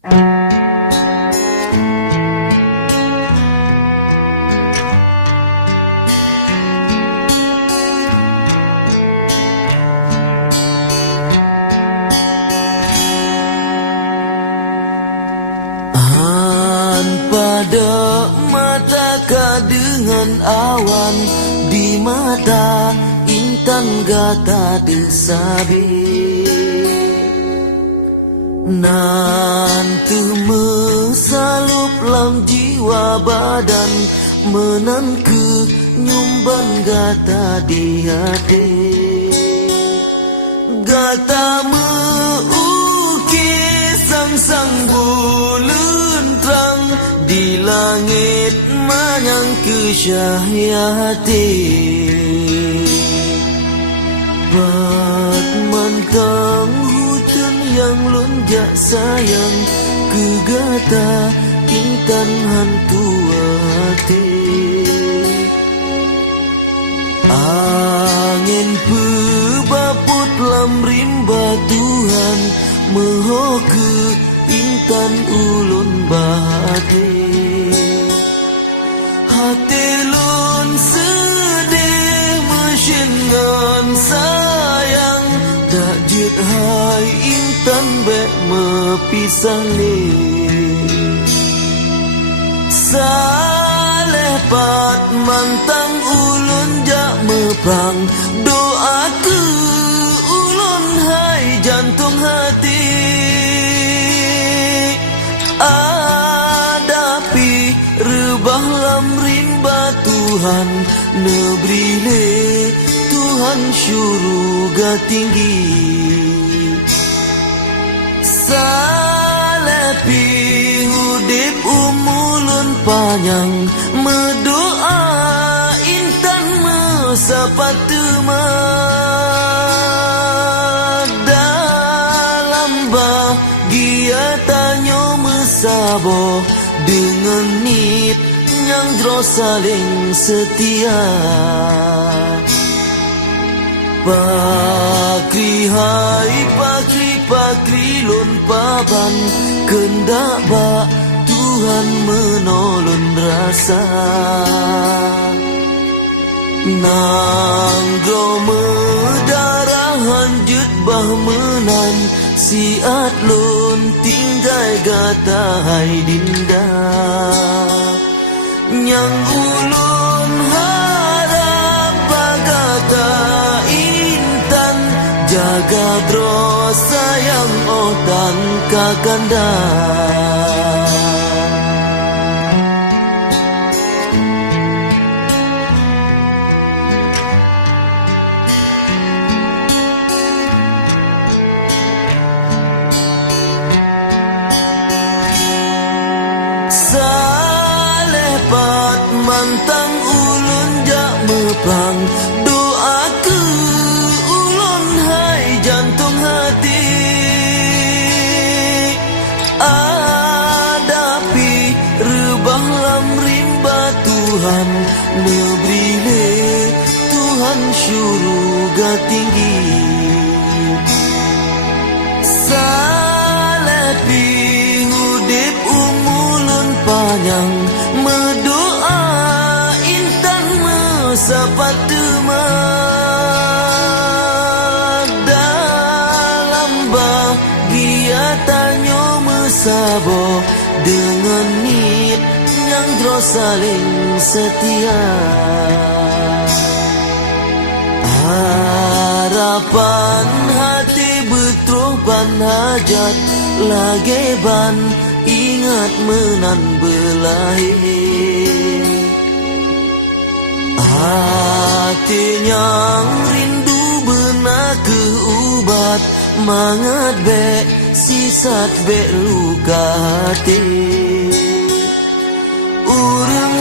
Pada matakah dengan awan, di mata intan gata desabe, nanti mesalup lam jiwa badan, menan ke nyumban gata di hati, gata meukis sang-sang bulan terang di langit manyang kesyahiyati, bat mantang hujan yang lonjak sayang kegata intan hantu hati, angin pebaput lam rimba Tuhan mehoke intan ulun bahati, hati lun sedih mesin ngan sayang, tak jid hai intan bek mepisang ni, saleh pat mantang ulun jak meprang, doa ke ulun hai jantung hati, adapi rebah lam rimba Tuhan, nebrile Tuhan syurga tinggi, salepi hudip umulun panjang, medoa intan mesapat dalam bahagia tanyo mesabo, dengan nit yang jro saling setia, pakri hai pakri lun paban, kendak bak Tuhan menolong rasa, nanggro medarah hanjut bah menan, siat lun tinggai gata hai dinda, nyang ulun harap bagata intan, jaga dro sayang oh dan kakanda. Saleh pat mantang ulun jak meprang, doa ke ulun hai jantung hati, adapi rebah lam rimba Tuhan, nebrile Tuhan syurga tinggi, salepi hudip umulun panjang, medoa intan mesapat dalam bahagia tanyo mesabo, dengan nit yang jro saling setia, harapan hati betroban hajat lageban, ingat menan belahi, hati yang rindu benak keubat, mangat bek sisat bek luka hati, urang